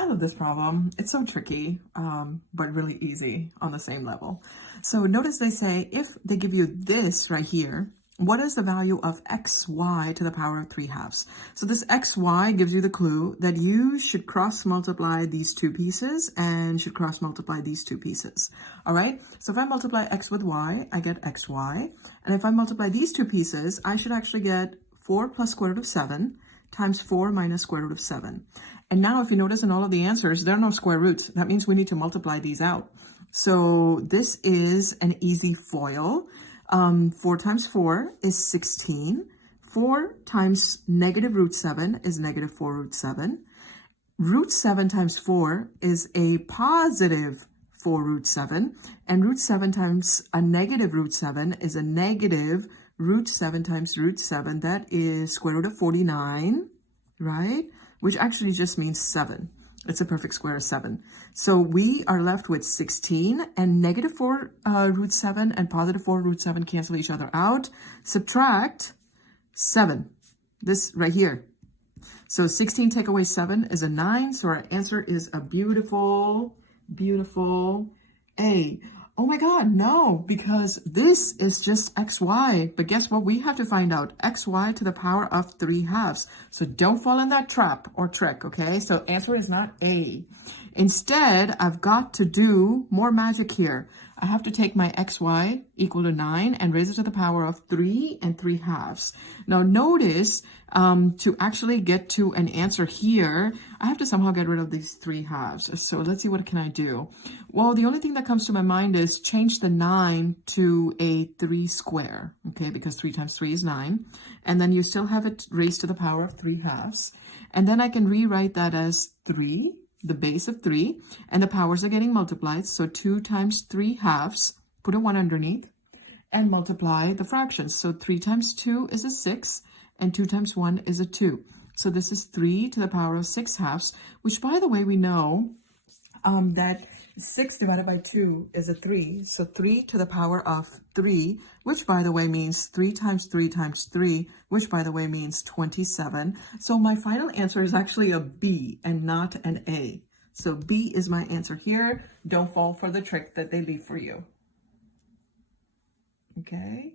I love this problem. It's so tricky, but really easy on the same level. So notice they say, if they give you this right here, what is the value of xy to the power of 3/2? So this xy gives you the clue that you should cross multiply these two pieces and should cross multiply these two pieces. All right. So if I multiply x with y, I get xy. And if I multiply these two pieces, I should actually get 4 plus square root of 7 times 4 minus square root of 7. And now if you notice in all of the answers, there are no square roots. That means we need to multiply these out. So this is an easy FOIL. 4 times 4 is 16. 4 times negative root 7 is negative 4 root 7. Root 7 times 4 is a positive 4 root 7. And root 7 times a negative root 7 is a negative root 7 times root 7. That is square root of 49, right? Which actually just means 7. It's a perfect square of 7. So we are left with 16, and negative 4 root 7 and positive 4 root 7 cancel each other out. Subtract 7, this right here. So 16 take away 7 is a 9. So our answer is a beautiful, beautiful A. Oh my God, no, because this is just xy. But guess what? We have to find out xy to the power of 3/2. So don't fall in that trap or trick, okay? So answer is not A. Instead, I've got to do more magic here. I have to take my xy equal to 9 and raise it to the power of 3 and 3/2. Now notice, to actually get to an answer here, I have to somehow get rid of these 3/2. So let's see, what can I do? Well, the only thing that comes to my mind is change the 9 to a 3 square, okay? Because 3 times 3 is 9. And then you still have it raised to the power of 3/2. And then I can rewrite that as 3, the base of 3, and the powers are getting multiplied. So 2 times 3/2, put a 1 underneath, and multiply the fractions. So 3 times 2 is a 6, and 2 times 1 is a 2. So this is 3 to the power of 6/2, which, by the way, we know that 6 divided by 2 is a 3. So 3 to the power of 3, which, by the way, means 3 times 3 times 3, which, by the way, means 27. So my final answer is actually a B and not an A. So B is my answer here. Don't fall for the trick that they leave for you. Okay.